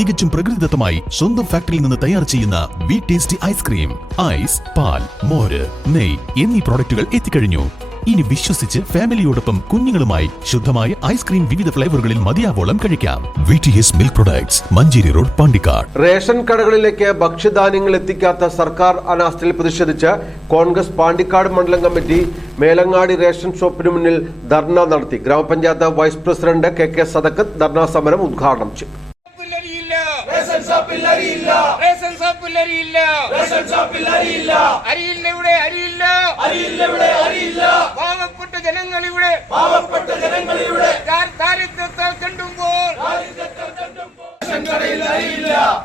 തികച്ചും പ്രകൃതിദത്തമായി സ്വന്തം ഫാക്ടറിയിൽ നിന്ന് തയ്യാർ ചെയ്യുന്ന വി ടേസ്റ്റി ഐസ്ക്രീം ഐസ് പാൽ മോര് നെയ് എന്നീ പ്രോഡക്റ്റുകൾ എത്തിക്കഴിഞ്ഞു. ഇനി വിശ്വസിച്ച് ഫാമിലിയോടൊപ്പം കുഞ്ഞുങ്ങളുമായി ശുദ്ധമായ ഐസ്ക്രീം വിവിധ ഫ്ലേവറുകളിൽ മതിയാവോളം കഴിക്കാം. V T S milk products Manjeri road Pandikkad. Ration കടകളിലേക്ക് ഭക്ഷ്യധാന്യങ്ങൾ എത്തിക്കാത്ത സർക്കാർ അനാസ്ഥയിൽ പ്രതിഷേധിച്ച് കോൺഗ്രസ് പാണ്ടിക്കാട് മണ്ഡലം കമ്മിറ്റി മേലങ്ങാടി റേഷൻ ഷോപ്പിന് മുന്നിൽ ധർണ നടത്തി. ഗ്രാമപഞ്ചായത്ത് vice president K K Sadakkath dharna സമരം ഉദ്ഘാടനം ചെയ്തു. റേഷൻ ഷോപ്പില്ലരിയില്ല റേഷൻ ഷോപ്പില്ലരിയില്ല അരിയില്ല. ഇവിടെ അരിയില്ല. അരിയില്ല ഇവിടെ അരിയില്ല പാവപ്പെട്ട ജനങ്ങൾ ഇവിടെ പാവപ്പെട്ട ജനങ്ങൾ ഇവിടെ ദാരിദ്ര്യത്താൽ കണ്ടുമ്പോൾ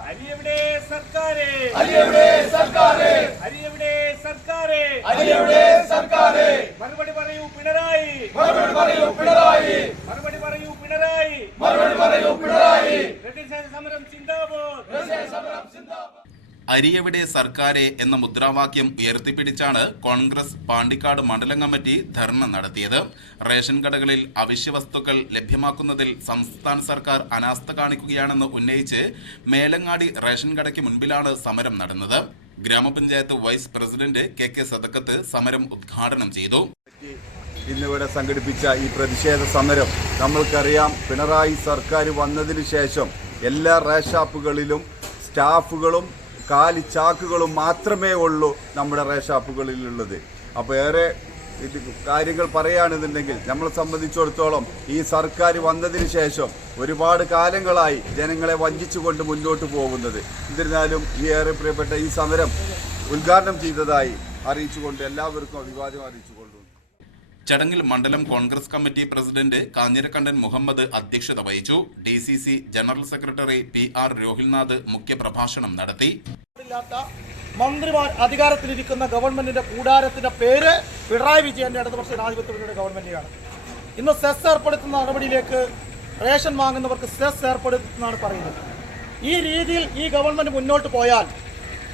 അരിയെവിടെ സർക്കാരെ? അരിയെവിടെ സർക്കാരെ? അരിയെവിടെ സർക്കാരെ? അരിയെവിടെ സർക്കാരെ? മറുപടി പറയൂ പിണറായി. മറുപടി പറയൂ പിണറായി. മറുപടി പറയൂ പിണറായി. സമരം സിന്ദാബാദ് അരിയെവിടെ സർക്കാരെ എന്ന മുദ്രാവാക്യം ഉയർത്തിപ്പിടിച്ചാണ് കോൺഗ്രസ് പാണ്ടിക്കാട് മണ്ഡലം കമ്മിറ്റി ധർണ നടത്തിയത്. റേഷൻ കടകളിൽ അവശ്യ വസ്തുക്കൾ ലഭ്യമാക്കുന്നതിൽ സംസ്ഥാന സർക്കാർ അനാസ്ഥ കാണിക്കുകയാണെന്ന് ഉന്നയിച്ച് മേലങ്ങാടി റേഷൻ കടയ്ക്ക് മുൻപിലാണ് സമരം നടന്നത്. ഗ്രാമപഞ്ചായത്ത് vice president K K Sadakkath സമരം ഉദ്ഘാടനം ചെയ്തു. ഇന്നിവിടെ സംഘടിപ്പിച്ച ഈ പ്രതിഷേധ സമരം നമ്മൾക്കറിയാം പിണറായി സർക്കാർ വന്നതിന് ശേഷം എല്ലാ റേഷാപ്പുകളിലും സ്റ്റാഫുകളും കാലിച്ചാക്കുകളും മാത്രമേ ഉള്ളൂ നമ്മുടെ റേഷാപ്പുകളിലുള്ളത് അപ്പോൾ ഏറെ ഇത് കാര്യങ്ങൾ പറയുകയാണെന്നുണ്ടെങ്കിൽ നമ്മളെ സംബന്ധിച്ചിടത്തോളം ഈ സർക്കാർ വന്നതിന് ശേഷം ഒരുപാട് കാലങ്ങളായി ജനങ്ങളെ വഞ്ചിച്ചുകൊണ്ട് മുന്നോട്ട് പോകുന്നത്. എന്നിരുന്നാലും ഈ ഏറെ പ്രിയപ്പെട്ട ഈ സമരം ഉദ്ഘാടനം ചെയ്തതായി അറിയിച്ചുകൊണ്ട് എല്ലാവർക്കും അഭിവാദ്യം അറിയിച്ചുകൊള്ളുന്നു ചടങ്ങിൽ മണ്ഡലം കോൺഗ്രസ് കമ്മിറ്റി പ്രസിഡന്റ് കാഞ്ഞിരക്കണ്ടൻ മുഹമ്മദ് അധ്യക്ഷത വഹിച്ചു. D general secretary P R Rohilnath മുഖ്യപ്രഭാഷണം നടത്തി. ഇല്ലാത്ത മന്ത്രിമാർ അധികാരത്തിലിരിക്കുന്ന ഗവൺമെന്റിന്റെ കൂടാരത്തിന്റെ പേര് പിണറായി വിജയന്റെ ഇടതുപക്ഷ ജനാധിപത്യത്തിന്റെ ഗവൺമെന്റിനാണ് ഇന്ന് സെസ് ഏർപ്പെടുത്തുന്ന നടപടിയിലേക്ക് റേഷൻ വാങ്ങുന്നവർക്ക് സെസ് ഏർപ്പെടുത്തുന്നതാണ് പറയുന്നത്. ഈ രീതിയിൽ ഈ ഗവൺമെന്റ് മുന്നോട്ട് പോയാൽ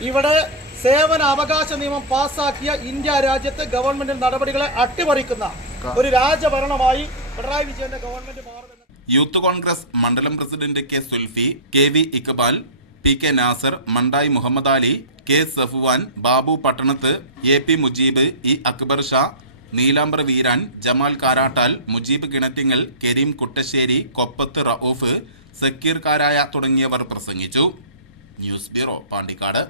ഇവിടെ സേവന അവകാശ നിയമം പാസാക്കിയ ഇന്ത്യ രാജ്യത്തെ ഗവൺമെന്റ് നടപടികളെ അട്ടിമറിക്കുന്ന ഒരു രാജഭരണമായി പിണറായി വിജയന്റെ ഗവൺമെന്റ് മാറുമെന്ന് യൂത്ത് കോൺഗ്രസ് മണ്ഡലം president K Sulfi K V Iqbal P K Nasar Mandayi Muhammad Ali K Safuvan Babu Pattanath A P Mujeeb E Akbar Sha Neelambar Veeran Jamal Karattal Mujeeb Kinattingal Kareem Kuttassery Koppath Rauf Sakkeer Karaya തുടങ്ങിയവർ പ്രസംഗിച്ചു. News bureau Pandikkad.